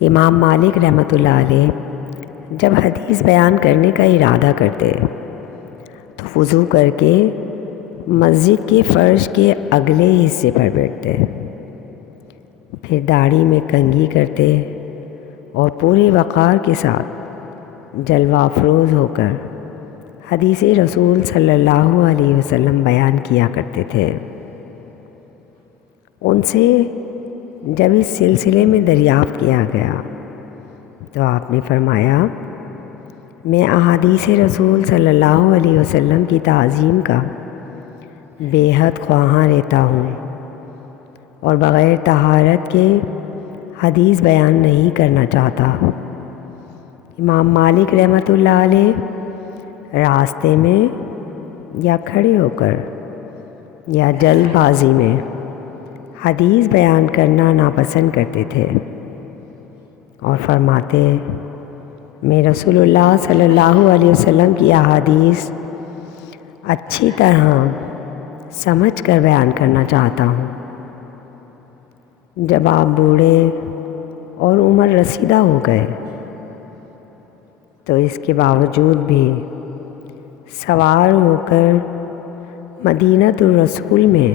امام مالک رحمۃ اللہ علیہ جب حدیث بیان کرنے کا ارادہ کرتے تو وضو کر کے مسجد کے فرش کے اگلے حصے پر بیٹھتے، پھر داڑھی میں کنگھی کرتے اور پورے وقار کے ساتھ جلوہ افروز ہو کر حدیث رسول صلی اللہ علیہ وسلم بیان کیا کرتے تھے۔ ان سے جب اس سلسلے میں دریافت کیا گیا تو آپ نے فرمایا، میں احادیث رسول صلی اللہ علیہ وسلم کی تعظیم کا بے حد خواہاں رہتا ہوں اور بغیر طہارت کے حدیث بیان نہیں کرنا چاہتا۔ امام مالک رحمۃ اللہ علیہ راستے میں یا کھڑے ہو کر یا جلد بازی میں حدیث بیان کرنا ناپسند کرتے تھے اور فرماتے، میں رسول اللہ صلی اللہ علیہ وسلم کی احادیث اچھی طرح سمجھ کر بیان کرنا چاہتا ہوں۔ جب آپ بوڑھے اور عمر رسیدہ ہو گئے تو اس کے باوجود بھی سوار ہو کر مدینۃ الرسول میں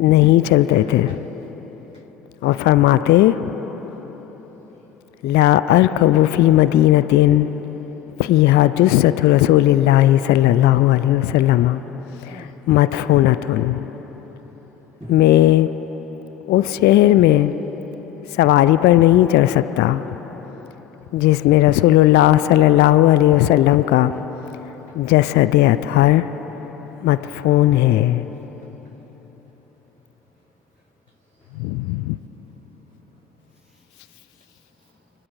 نہیں چلتے تھے اور فرماتے، لا ارکب فی مدینۃ فیہا جثۃ رسول اللہ صلی اللہ علیہ وسلم مدفونۃ، میں اس شہر میں سواری پر نہیں چڑھ سکتا جس میں رسول اللہ صلی اللہ علیہ وسلم کا جسد اطہر مدفون ہے۔